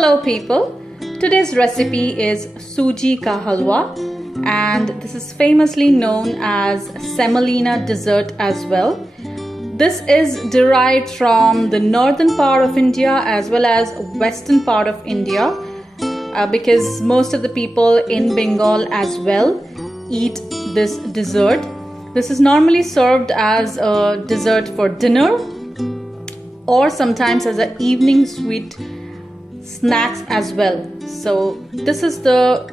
Hello people, today's recipe is Suji Ka Halwa and this is famously known as semolina dessert as well. This is derived from the northern part of India as well as western part of India because most of the people in Bengal as well eat this dessert. This is normally served as a dessert for dinner or sometimes as an evening sweet snacks as well. So this is the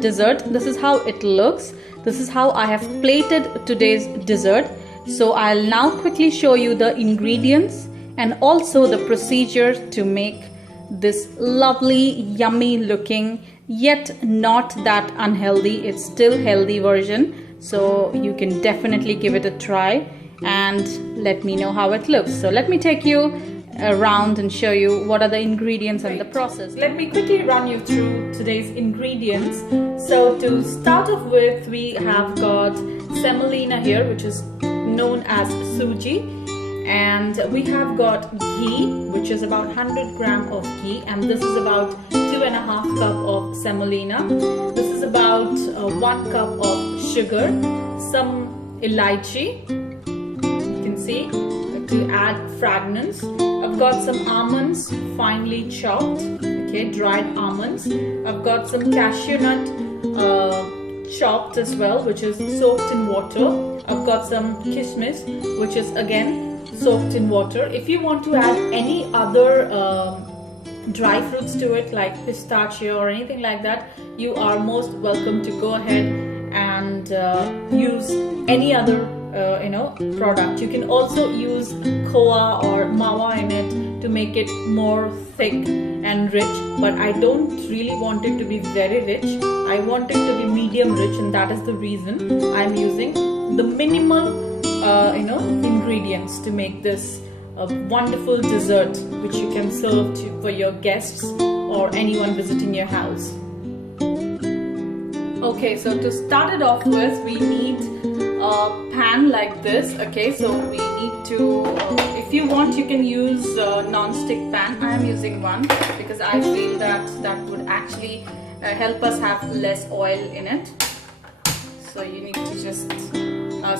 dessert. This is how it looks. This is how I have plated today's dessert. So I'll now quickly show you the ingredients and also the procedure to make this lovely, yummy looking yet not that unhealthy, it's still healthy version. So you can definitely give it a try and let me know how it looks. So let me take you around and show you what are the ingredients and the process. Let me quickly run you through today's ingredients. So to start off with, we have got semolina here, which is known as suji, and we have got ghee, which is about 100 gram of ghee, and this is about 2.5 cup of semolina. This is about 1 cup of sugar, some elaichi, you can see, to add fragrance. I've got some almonds finely chopped, okay, dried almonds. I've got some cashew nut chopped as well, which is soaked in water. I've got some kismis, which is again soaked in water. If you want to add any other dry fruits to it, like pistachio or anything like that, you are most welcome to go ahead and use any other product. You can also use koa or mawa in it to make it more thick and rich, but I don't really want it to be very rich. I want it to be medium rich, and that is the reason I'm using the minimal ingredients to make this a wonderful dessert which you can serve for your guests or anyone visiting your house. Okay, so to start it off with, we need a pan like this. Okay, so we need to, if you want, you can use a non-stick pan. I am using one because I feel that would actually help us have less oil in it. So you need to just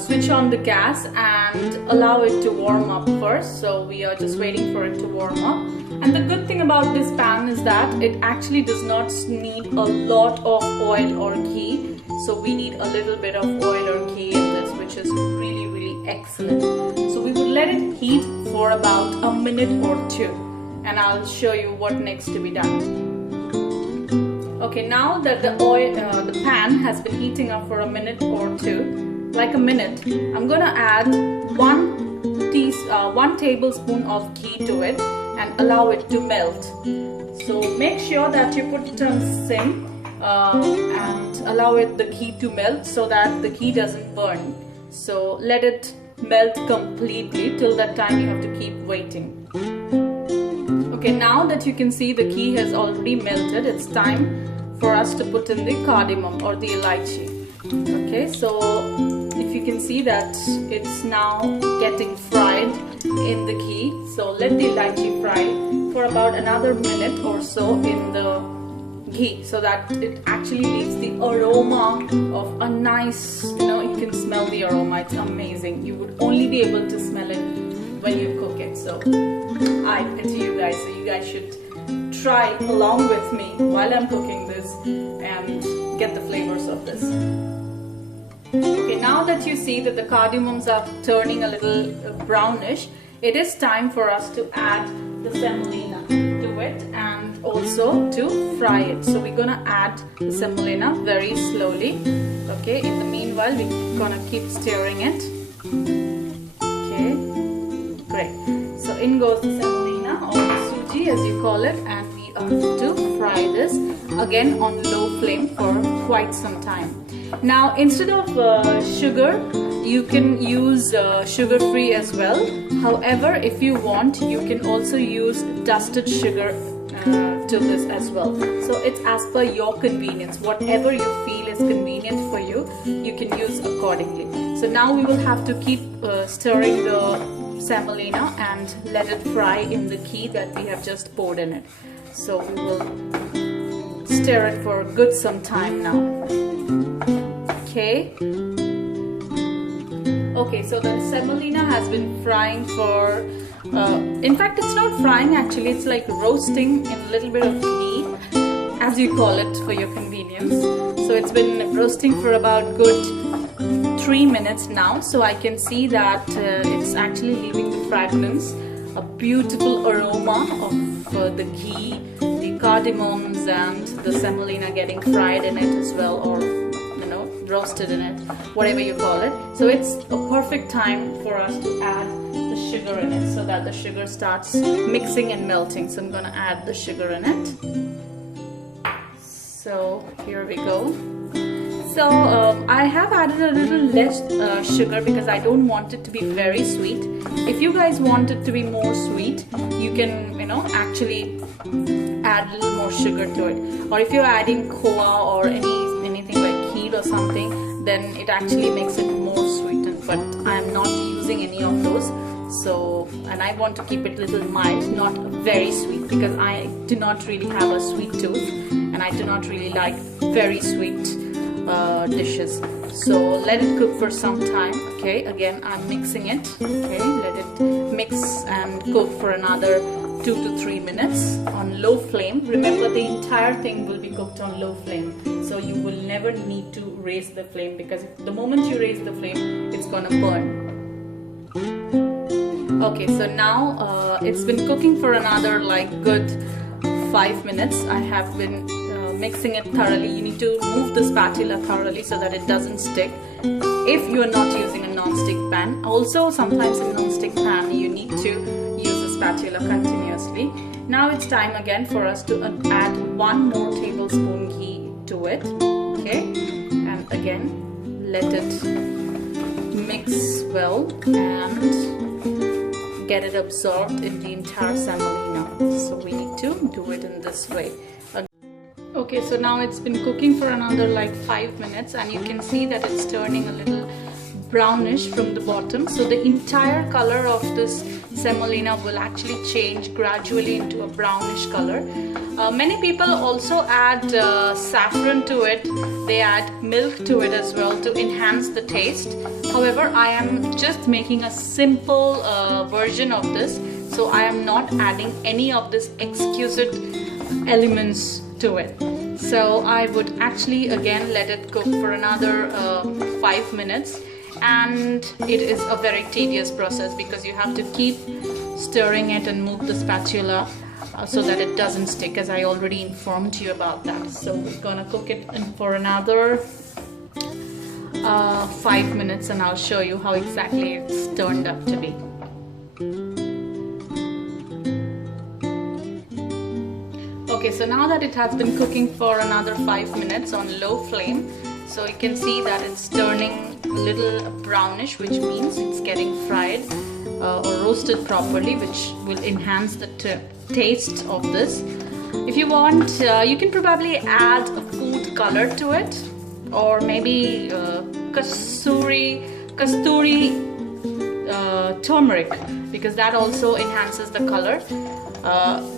switch on the gas and allow it to warm up first. So we are just waiting for it to warm up. And the good thing about this pan is that it actually does not need a lot of oil or ghee. So we need a little bit of oil or ghee in this, which is really, really excellent. So we would let it heat for about a minute or two, and I'll show you what next to be done. Okay, now that the pan has been heating up for a minute or two, like a minute, I'm gonna add one tablespoon of ghee to it and allow it to melt. So make sure that you put it on sim and allow the ghee to melt so that the ghee doesn't burn. So let it melt completely. Till that time you have to keep waiting. Okay, now that you can see the ghee has already melted, it's time for us to put in the cardamom or the elaichi. Okay, so if you can see that it's now getting fried in the ghee, so let the elaichi fry for about another minute or so in the ghee, so that it actually leaves the aroma of a nice, you can smell the aroma. It's amazing. You would only be able to smell it when you cook it. So I pity you guys, so you guys should try along with me while I'm cooking this and get the flavors of this. Okay, now that you see that the cardamoms are turning a little brownish, it is time for us to add the semolina to it and also to fry it. So we're gonna add the semolina very slowly. Okay, in the meanwhile we're gonna keep stirring it. Okay, great. So in goes the semolina or the suji as you call it, and we are to fry this again on low flame for quite some time. Now instead of sugar, you can use sugar-free as well. However, if you want, you can also use dusted sugar to this as well. So it's as per your convenience. Whatever you feel is convenient for you, you can use accordingly. So now we will have to keep stirring the semolina and let it fry in the ghee that we have just poured in it. So we will stir it for a good some time now. Okay. Okay, so the semolina has been frying for, in fact it's not frying actually, it's like roasting in a little bit of ghee, as you call it for your convenience. So it's been roasting for about good 3 minutes now. So I can see that it's actually leaving the fragrance, a beautiful aroma of the ghee, the cardamoms and the semolina getting fried in it as well, or roasted in it, whatever you call it. So it's a perfect time for us to add the sugar in it so that the sugar starts mixing and melting. So I'm gonna add the sugar in it. So here we go. So I have added a little less sugar because I don't want it to be very sweet. If you guys want it to be more sweet, you can actually add a little more sugar to it. Or if you're adding koa or anything like or something, then it actually makes it more sweetened, but I'm not using any of those. So, and I want to keep it a little mild, not very sweet, because I do not really have a sweet tooth and I do not really like very sweet dishes. So let it cook for some time. Okay, again I'm mixing it. Okay, let it mix and cook for another 2 to 3 minutes on low flame. Remember, the entire thing will be cooked on low flame, so you will never need to raise the flame, because the moment you raise the flame, it's gonna burn. Okay, so now it's been cooking for another like good 5 minutes. I have been mixing it thoroughly. You need to move the spatula thoroughly so that it doesn't stick if you are not using a non-stick pan. Also, sometimes in a non-stick pan you need to use a spatula continuously. Now it's time again for us to add 1 more tablespoon ghee to it. Okay, and again let it mix well and get it absorbed in the entire semolina. So we need to do it in this way. Okay, so now it's been cooking for another like 5 minutes and you can see that it's turning a little brownish from the bottom. So the entire color of this semolina will actually change gradually into a brownish color. Many people also add saffron to it. They add milk to it as well to enhance the taste. However, I am just making a simple version of this. So I am not adding any of this exquisite elements to it. So I would actually again let it cook for another 5 minutes, and it is a very tedious process because you have to keep stirring it and move the spatula so that it doesn't stick, as I already informed you about that. So we're gonna cook it for another 5 minutes and I'll show you how exactly it's turned up to be. Okay, so now that it has been cooking for another 5 minutes on low flame, so you can see that it's turning a little brownish, which means it's getting fried or roasted properly, which will enhance the taste of this. If you want, you can probably add a food color to it, or maybe kasturi turmeric, because that also enhances the color.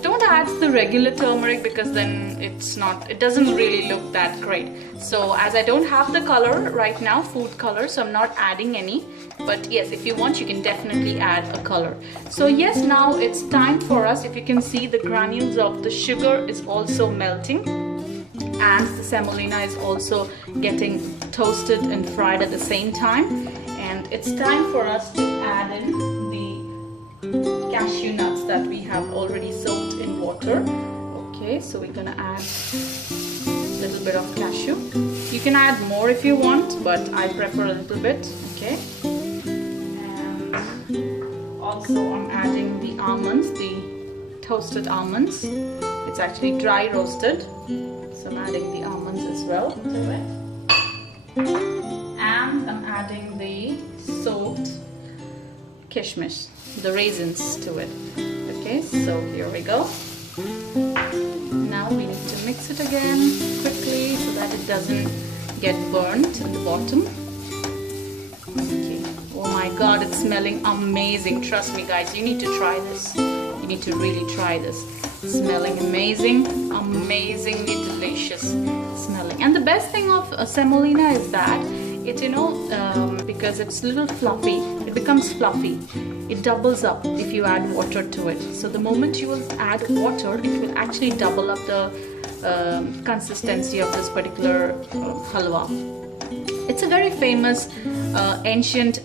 Don't add the regular turmeric because then it doesn't really look that great. So as I don't have the color right now, food color, so I'm not adding any. But yes, if you want, you can definitely add a color. So yes, now it's time for us. If you can see, the granules of the sugar is also melting, and the semolina is also getting toasted and fried at the same time. And it's time for us to add in the cashew nuts that we have already soaked in water. Okay, so we're gonna add a little bit of cashew. You can add more if you want, but I prefer a little bit. Okay, and also I'm adding the almonds, the toasted almonds. It's actually dry roasted, so I'm adding the almonds as well to it, and I'm adding the soaked kishmish, the raisins, to it. Okay, so here we go. Now we need to mix it again quickly so that it doesn't get burnt at the bottom. Okay. Oh my god, it's smelling amazing. Trust me guys, you need to try this. You You need to really try this. Smelling amazing, amazingly delicious smelling. And the best thing of semolina is that it, because it's a little fluffy, it becomes fluffy. It doubles up if you add water to it. So the moment you will add water, it will actually double up the consistency of this particular halwa. It's a very famous ancient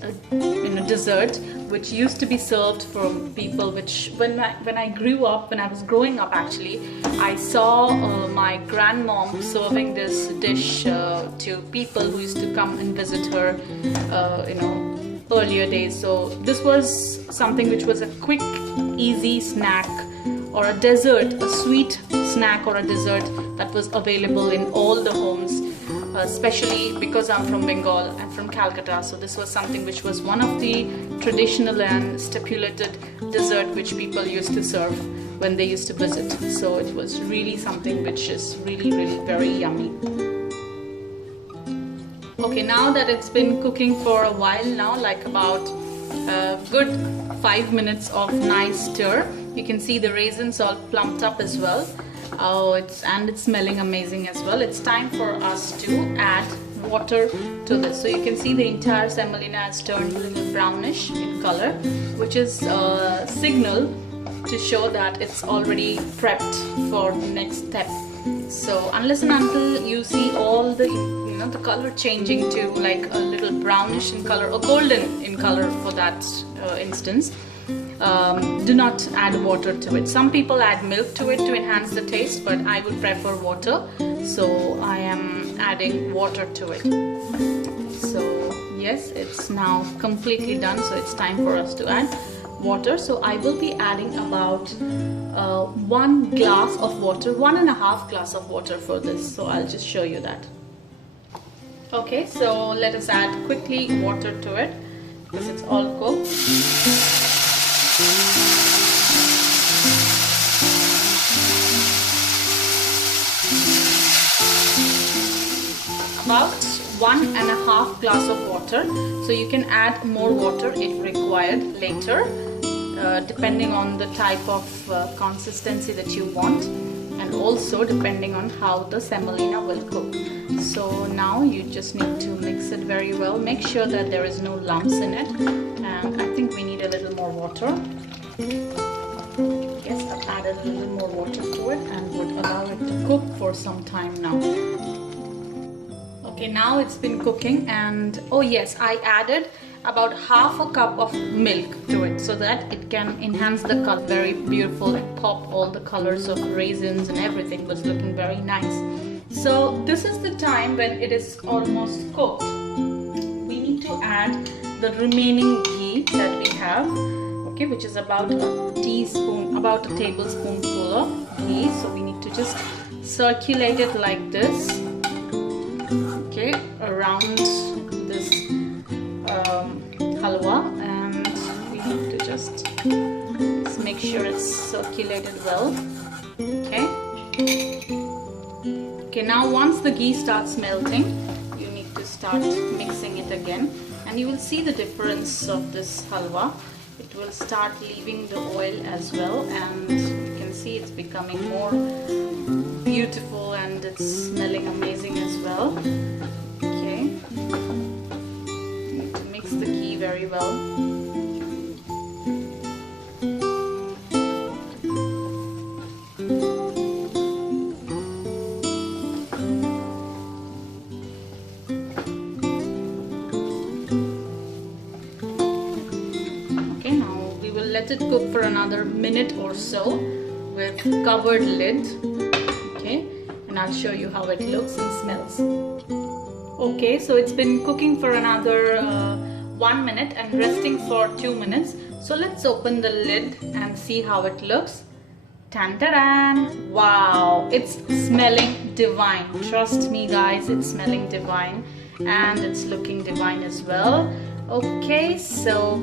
dessert which used to be served for people, which when I grew up, when I was growing up actually, I saw my grandmom serving this dish to people who used to come and visit her earlier days. So this was something which was a quick, easy snack or a dessert, a sweet snack or a dessert that was available in all the homes, especially because I'm from Bengal and from Calcutta. So this was something which was one of the traditional and stipulated dessert which people used to serve when they used to visit. So it was really something which is really, really very yummy. Okay, now that it's been cooking for a while now, like about a good 5 minutes of nice stir, you can see the raisins all plumped up as well. Oh, it's smelling amazing as well. It's time for us to add water to this. So you can see the entire semolina has turned a little brownish in color, which is a signal to show that it's already prepped for the next step. So unless and until you see all the the color changing to like a little brownish in color or golden in color for that instance, do not add water to it. Some people add milk to it to enhance the taste, but I would prefer water, so I am adding water to it. So yes, it's now completely done, so it's time for us to add water. So I will be adding about 1 glass of water, 1.5 glass of water for this. So I'll just show you that. Okay, so let us add quickly water to it because it's all cooked. About 1.5 glass of water. So you can add more water if required later, depending on the type of consistency that you want, and also depending on how the semolina will cook. So now you just need to mix it very well. Make sure that there is no lumps in it, and I think we need a little more water. Yes, I've added a little more water to it and would allow it to cook for some time now. Okay, now it's been cooking, and oh yes, I added about half a cup of milk to it so that it can enhance the color. Very beautiful and pop all the colors of raisins and everything was looking very nice. So this is the time when it is almost cooked. We need to add the remaining ghee that we have, okay, which is about a teaspoon, about a tablespoonful of ghee. So we need to just circulate it like this, okay, around this halwa, and we need to just make sure it's circulated well. Okay, now once the ghee starts melting, you need to start mixing it again, and you will see the difference of this halwa. It will start leaving the oil as well, and you can see it's becoming more beautiful and it's smelling amazing as well. Okay, you need to mix the ghee very well. Let it cook for another minute or so with covered lid. Okay, and I'll show you how it looks and smells. Okay, so it's been cooking for another 1 minute and resting for 2 minutes. So let's open the lid and see how it looks. Tan-ta-dan! Wow, it's smelling divine. Trust me guys, it's smelling divine and it's looking divine as well. Okay, so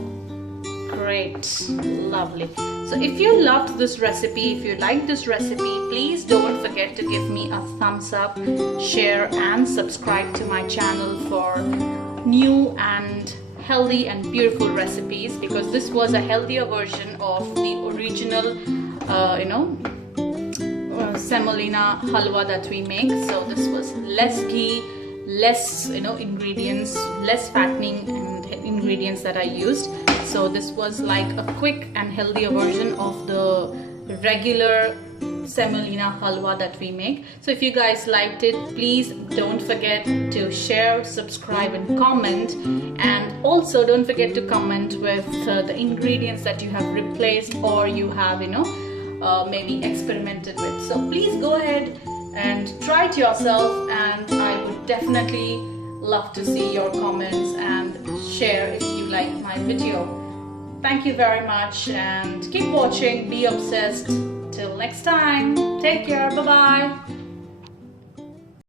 great, lovely. So if you loved this recipe, if you like this recipe, please don't forget to give me a thumbs up, share and subscribe to my channel for new and healthy and beautiful recipes, because this was a healthier version of the original semolina halwa that we make. So this was less ghee, less ingredients, less fattening and ingredients that I used. So this was like a quick and healthier version of the regular semolina halwa that we make. So if you guys liked it, please don't forget to share, subscribe and comment, and also don't forget to comment with the ingredients that you have replaced or you have maybe experimented with. So please go ahead and try it yourself, and I would definitely love to see your comments and share if you like my video. Thank you very much, and keep watching Be Obsessed. Till next time, take care, bye bye.